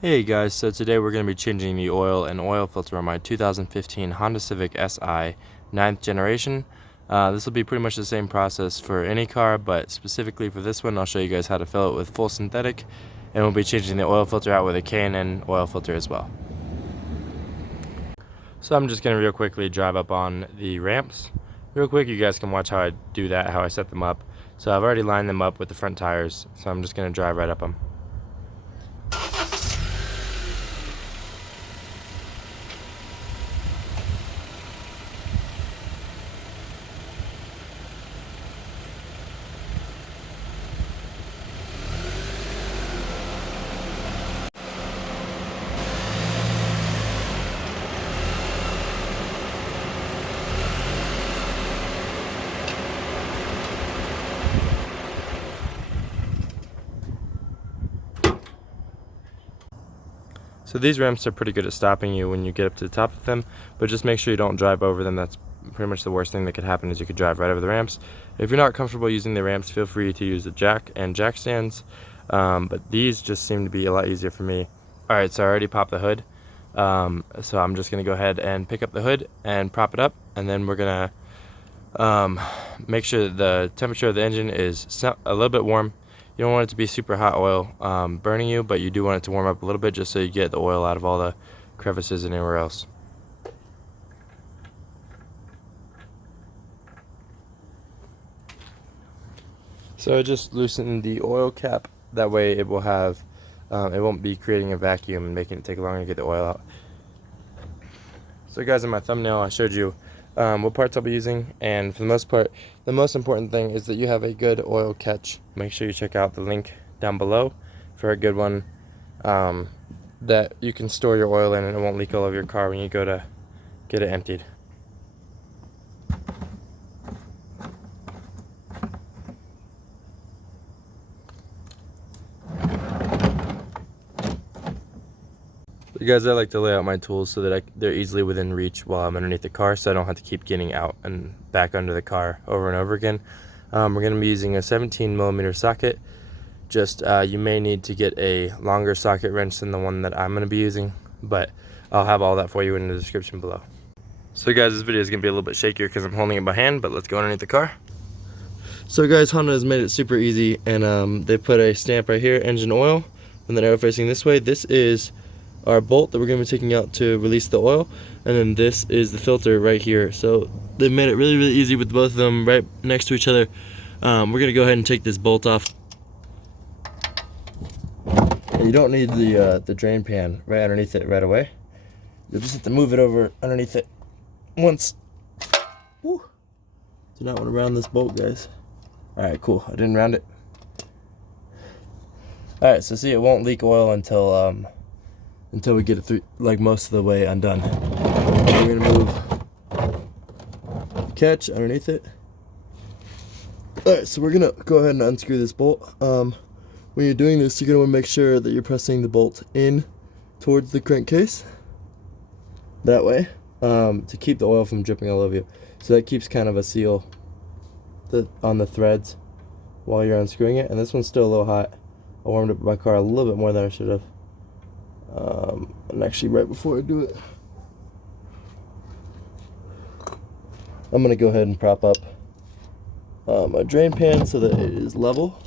Hey guys, so today we're going to be changing the oil and oil filter on my 2015 Honda Civic Si 9th generation. This will be pretty much the same process for any car, but specifically for this one I'll show you guys how to fill it with full synthetic, and we'll be changing the oil filter out with a K&N oil filter as well. So I'm just going to real quickly drive up on the ramps. Real quick, you guys can watch how I do that, how I set them up. So I've already lined them up with the front tires, so I'm just going to drive right up them. So these ramps are pretty good at stopping you when you get up to the top of them, but just make sure you don't drive over them. That's pretty much the worst thing that could happen, is you could drive right over the ramps. If you're not comfortable using the ramps, feel free to use the jack and jack stands, but these just seem to be a lot easier for me. Alright, so I already popped the hood, so I'm just going to go ahead and pick up the hood and prop it up, and then we're going to make sure that the temperature of the engine is a little bit warm. You don't want it to be super hot oil burning you, but you do want it to warm up a little bit just so you get the oil out of all the crevices and anywhere else. So I just loosened the oil cap. That way it will have, it won't be creating a vacuum and making it take longer to get the oil out. So guys, in my thumbnail I showed you what parts I'll be using, and for the most part, the most important thing is that you have a good oil catch. Make sure you check out the link down below for a good one that you can store your oil in and it won't leak all over your car when you go to get it emptied. You guys, I like to lay out my tools so that they're easily within reach while I'm underneath the car, so I don't have to keep getting out and back under the car over and over again. We're going to be using a 17mm socket. Just you may need to get a longer socket wrench than the one that I'm going to be using, but I'll have all that for you in the description below. So guys, this video is going to be a little bit shakier because I'm holding it by hand, but let's go underneath the car. So guys, Honda has made it super easy, and they put a stamp right here, engine oil, and then arrow facing this way. This is our bolt that we're going to be taking out to release the oil, and then this is the filter right here. So they made it really easy with both of them right next to each other. We're going to go ahead and take this bolt off. You don't need the drain pan right underneath it right away. You'll just have to move it over underneath it once. Woo. Do not want to round this bolt, guys. Alright, cool. I didn't round it. Alright, so see, it won't leak oil until we get it through, like, most of the way undone. We're gonna move the catch underneath it. Alright, so we're gonna go ahead and unscrew this bolt. When you're doing this, you're gonna want to make sure that you're pressing the bolt in towards the crankcase. That way, to keep the oil from dripping all over you. So that keeps kind of a seal on the threads while you're unscrewing it. And this one's still a little hot. I warmed up my car a little bit more than I should have. And actually, right before I do it, I'm going to go ahead and prop up my drain pan so that it is level,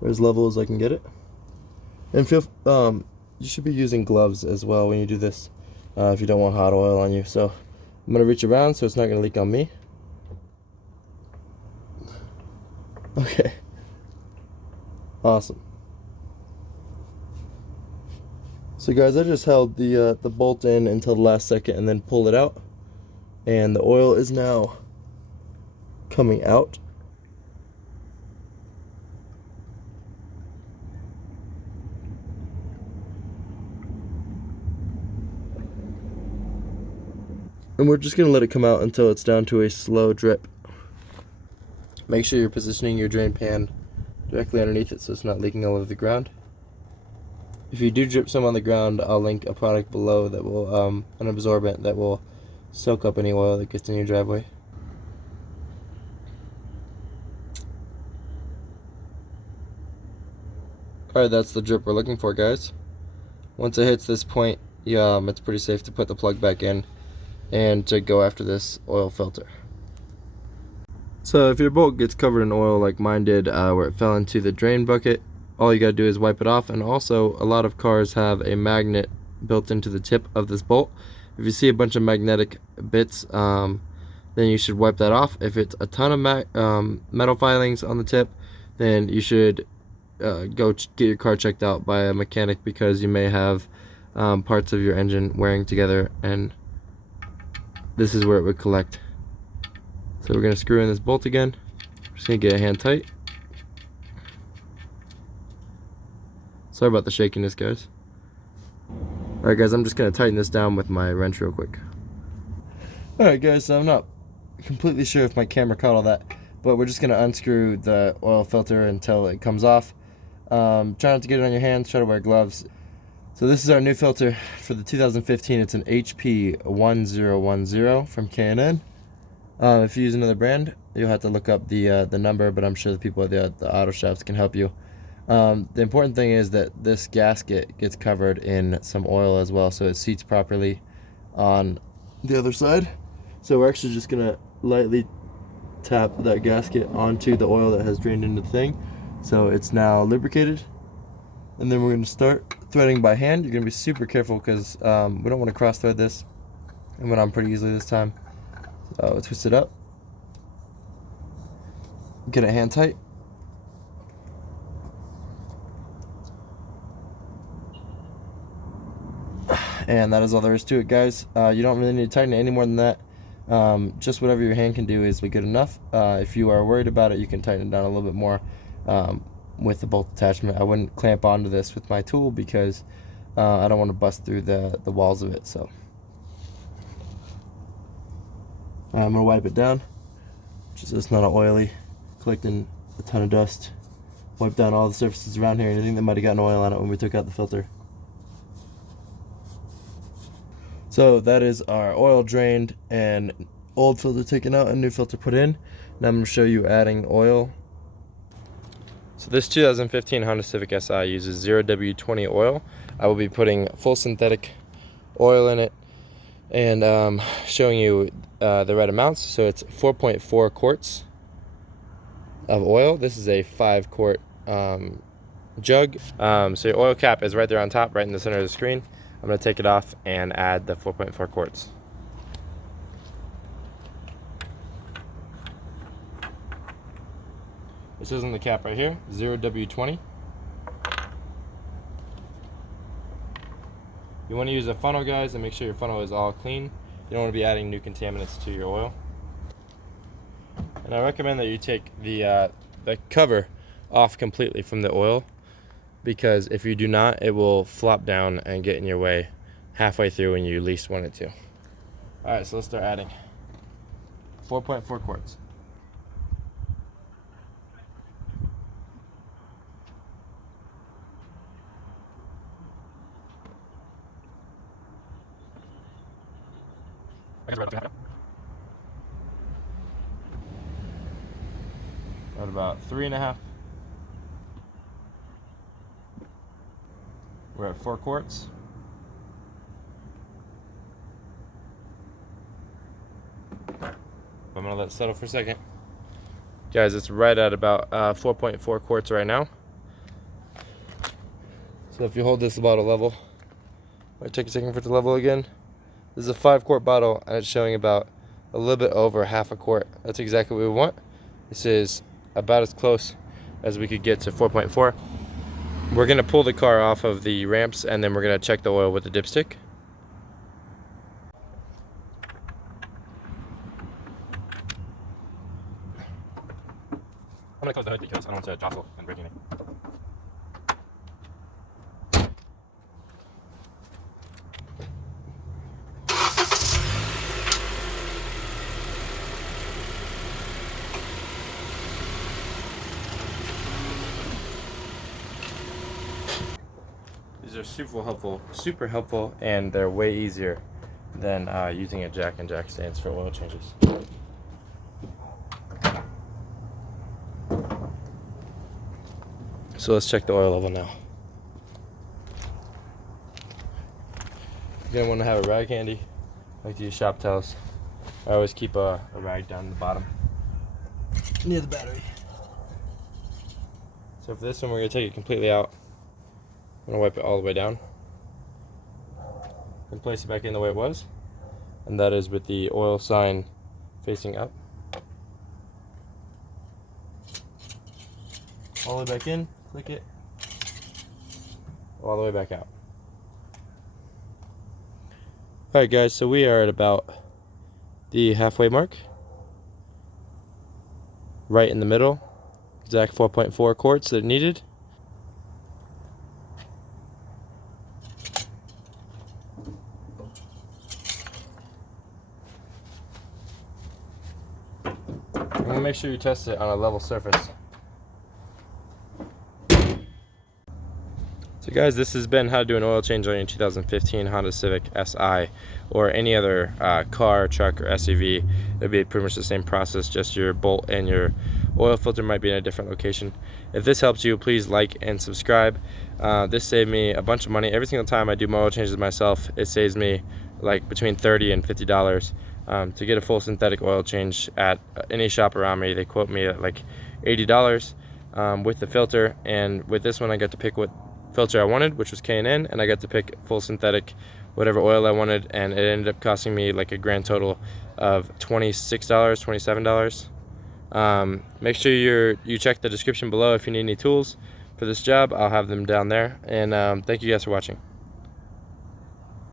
or as level as I can get it. And you should be using gloves as well when you do this, if you don't want hot oil on you. So I'm going to reach around so it's not going to leak on me. Okay, awesome. So guys, I just held the bolt in until the last second and then pulled it out, and the oil is now coming out. And we're just going to let it come out until it's down to a slow drip. Make sure you're positioning your drain pan directly underneath it so it's not leaking all over the ground. If you do drip some on the ground, I'll link a product below that will, an absorbent that will soak up any oil that gets in your driveway. Alright, that's the drip we're looking for, guys. Once it hits this point, it's pretty safe to put the plug back in and to go after this oil filter. So if your bolt gets covered in oil like mine did, where it fell into the drain bucket, all you gotta do is wipe it off. And also, a lot of cars have a magnet built into the tip of this bolt. If you see a bunch of magnetic bits, then you should wipe that off. If it's a ton of metal filings on the tip, then you should go get your car checked out by a mechanic, because you may have parts of your engine wearing together, and this is where it would collect. So we're going to screw in this bolt again. Just going to get a hand tight. Sorry about the shakiness, guys. Alright guys, I'm just going to tighten this down with my wrench real quick. Alright guys, so I'm not completely sure if my camera caught all that, but we're just going to unscrew the oil filter until it comes off. Try not to get it on your hands, try to wear gloves. So this is our new filter for the 2015. It's an HP 1010 from K&N. If you use another brand, you'll have to look up the number, but I'm sure the people at the auto shops can help you. The important thing is that this gasket gets covered in some oil as well, so it seats properly on the other side. So we're actually just going to lightly tap that gasket onto the oil that has drained into the thing. So it's now lubricated, and then we're going to start threading by hand. You're going to be super careful, because we don't want to cross thread this. It went on pretty easily this time. So twist it up, get it hand tight, and that is all there is to it, guys. You don't really need to tighten it any more than that. Just whatever your hand can do is good enough. If you are worried about it, you can tighten it down a little bit more with the bolt attachment. I wouldn't clamp onto this with my tool, because I don't want to bust through the walls of it. So I'm going to wipe it down, just so it's not oily, collecting a ton of dust. Wipe down all the surfaces around here, anything that might have gotten oil on it when we took out the filter. So that is our oil drained and old filter taken out and new filter put in. Now I'm going to show you adding oil. So this 2015 Honda Civic Si uses 0W20 oil. I will be putting full synthetic oil in it and showing you the right amounts. So it's 4.4 quarts of oil. This is a 5-quart jug. So your oil cap is right there on top, right in the center of the screen. I'm going to take it off and add the 4.4 quarts. This is in the cap right here, 0W20. You want to use a funnel, guys, and make sure your funnel is all clean. You don't want to be adding new contaminants to your oil. And I recommend that you take the cover off completely from the oil, because if you do not, it will flop down and get in your way halfway through when you least want it to. Alright, so let's start adding 4.4 quarts. At about 3.5. We're at 4 quarts. I'm gonna let it settle for a second. Guys, it's right at about 4.4 quarts right now. So if you hold this bottle level, might take a second for it to level again. This is a 5-quart bottle, and it's showing about a little bit over half a quart. That's exactly what we want. This is about as close as we could get to 4.4. We're going to pull the car off of the ramps, and then we're going to check the oil with the dipstick. I'm going to close the hood because I don't want to jostle and break anything. These are super helpful, and they're way easier than using a jack and jack stands for oil changes. So let's check the oil level now. You're gonna want to have a rag handy. I like to use shop towels. I always keep a rag down the bottom near the battery. So for this one, we're gonna take it completely out. I'm gonna wipe it all the way down and place it back in the way it was, and that is with the oil sign facing up. All the way back in, click it, all the way back out. Alright guys, so we are at about the halfway mark, right in the middle, exact 4.4 quarts that are needed. I'm going to make sure you test it on a level surface. So guys, this has been how to do an oil change on your 2015 Honda Civic Si or any other car, truck, or SUV. It'll be pretty much the same process, just your bolt and your oil filter might be in a different location. If this helps you, please like and subscribe. This saved me a bunch of money. Every single time I do my oil changes myself, it saves me like between $30 and $50. To get a full synthetic oil change at any shop around me, they quote me at like $80 with the filter, and with this one I got to pick what filter I wanted, which was K&N, and I got to pick full synthetic whatever oil I wanted, and it ended up costing me like a grand total of $26, $27. Make sure you check the description below if you need any tools for this job. I'll have them down there, and thank you guys for watching.